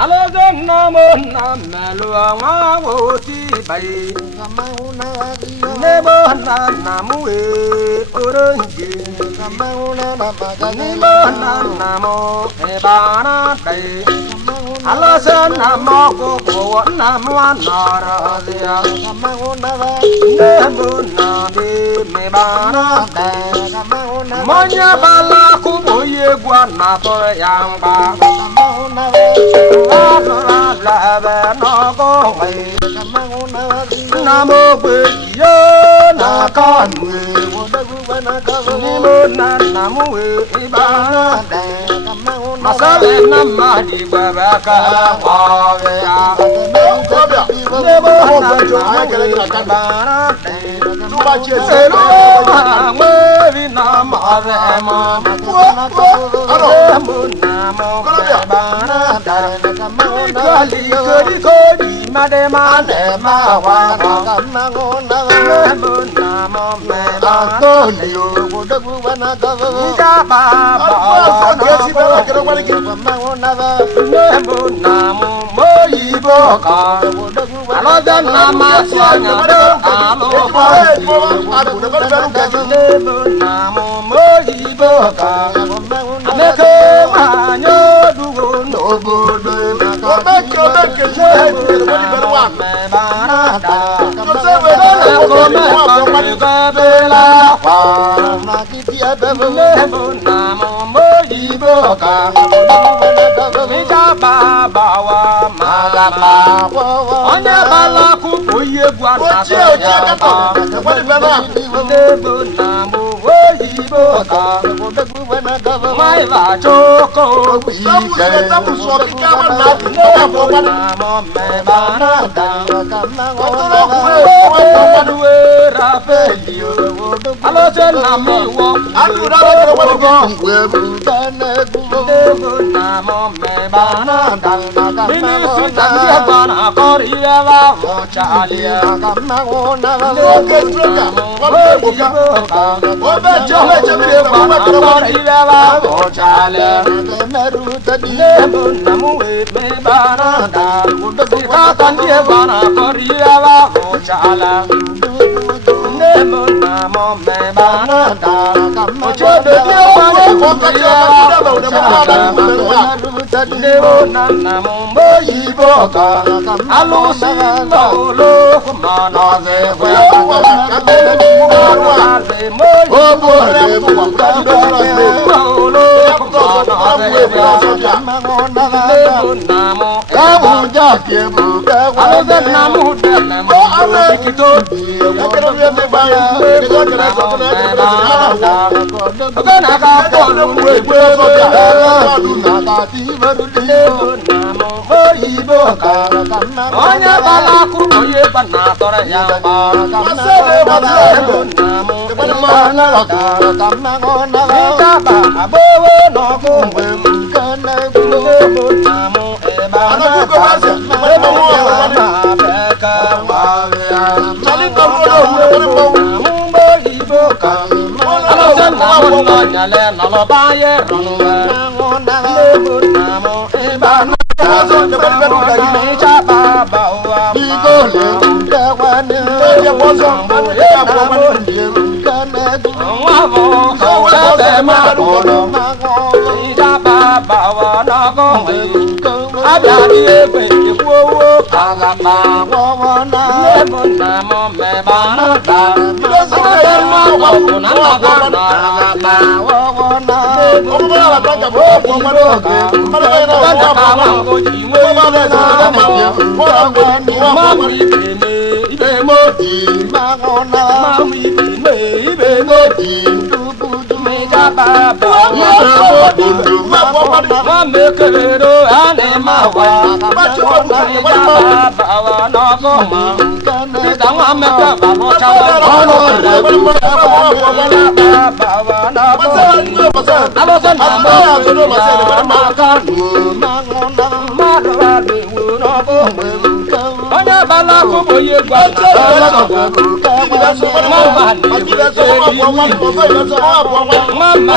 Alazana mona meluanga woti bai. Nebona namue orange. Nebona namo ebana bai. Alazana moko ko namwa narazia. Nebona de mebana bai. Manya bala kuboye gwa na to yamba. La no go way. Namo yo na con Nimo na namu ibana Masale na madi babaka ya Nemo na ibana Hello we na marema Nemo na mo ibana Kali kodi kodi madema nema wana Nemo na mo Antonio Mama,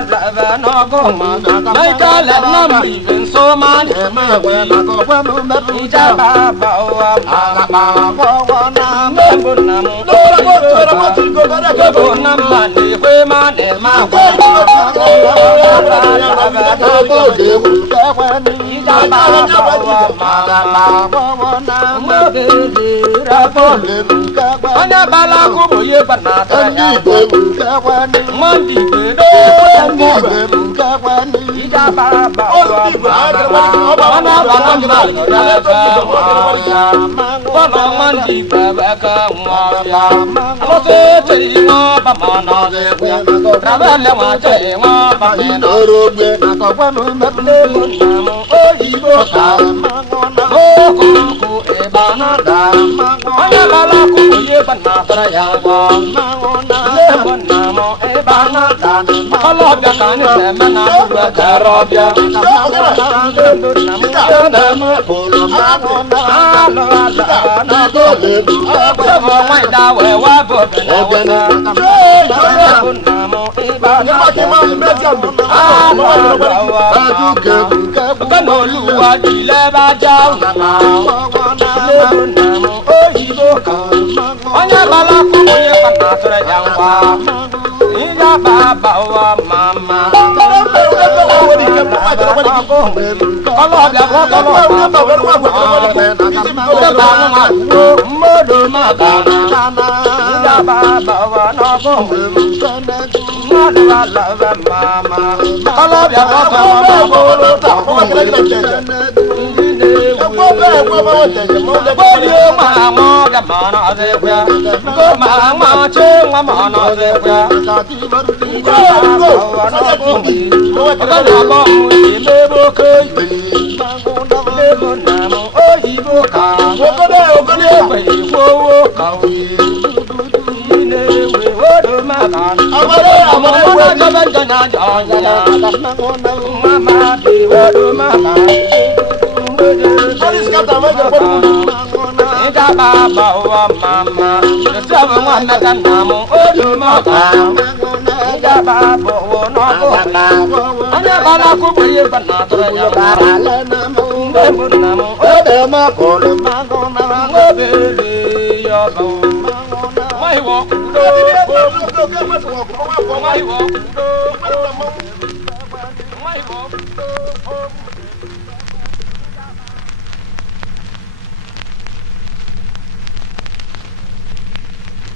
lava no go mai ka la na mi ben so man ija baba wa ma wa na nembo na mo go na mani kwe mani ma ija baba wa ma anya bala ko boye banata ya mandi gbedo ija baba ana bala kono mandi baba ka ya lo se ti ngo ba mo no se ra ba le ma che ngo ba me no ro gbe na ko pa mo me ne mo na mo o ibo ka o ko e ba na da anya bala ko ye ba na tra ya wa le mo na mo e ba na da ala bia ka ni se me na ru ka ro bia le mo na mo ye na mo ko lo ma na alo ala na ko le se mo mai da we wa bo na wa na le mo na mo e ba na da ka no lu wa di le ba ja na le mo na mo o ibo ka onya bala ko ye pa na tra ya wa ija baba wa mama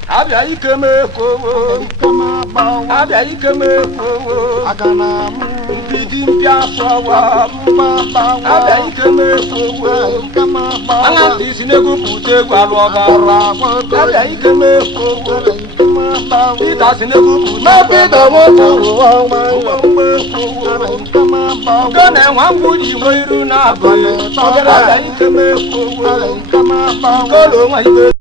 abia ikeme kowo abia ikeme kowo agana ndidi mpia sowa abia ikeme kowo anga disinegu pute gwalu ogara abia ikeme kowo pita sinegu pute ma pita moto wo ma gana wangu di moiru na bo abia ikeme kowo kolo ma ibe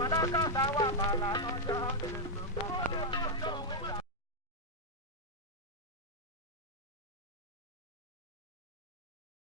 Madaka tawa bala no